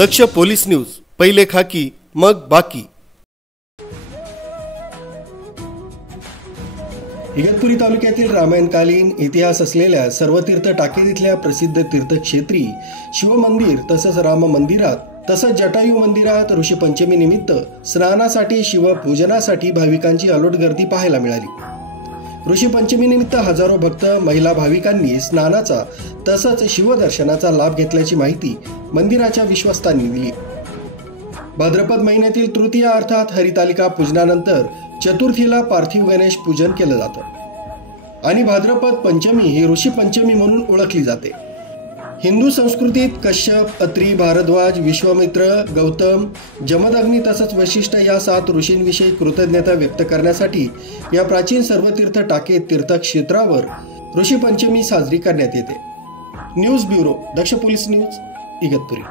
दक्ष police news, पहिले खाकी मग बाकी। इगतपुरी तालुक्यातील रामायणकालीन इतिहास असलेल्या सर्वतीर्थ टाकेद इथल्या प्रसिद्ध तीर्थक्षेत्री शिवमंदिर तसंच राम मंदिरात तसंच जटायू मंदिरात ऋषी पंचमी निमित्त स्नानासाठी शिवपूजनासाठी भाविकांची अलोट गर्दी पाहायला मिळाली। ऋषी पंचमी निमित्त हजारो भक्त महिला भाविकांनी स्नानाचा तसंच शिवदर्शनाचा लाभ घेतल्याची माहिती मंदिराच्या विश्वस्तांनी दिली। भाद्रपद महिन्यातील तृतीया अर्थात हरितालिका पूजनानंतर चतुर्थीला पार्थिव गणेश पूजन केलं जातं आणि भाद्रपद पंचमी ही ऋषी पंचमी म्हणून ओळखली जाते। हिंदू संस्कृतीत कश्यप, अत्री, भारद्वाज, विश्वामित्र, गौतम, जमदग्नी तसंच वशिष्ठ या 7 ऋषींविषयी कृतज्ञता व्यक्त करण्यासाठी या प्राचीन सर्वतीर्थ टाकेद तीर्थक्षेत्रावर ऋषी पंचमी साजरी करण्यात येते। न्यूज ब्युरो, दक्ष पोलीस न्यूज, इगतपुरी।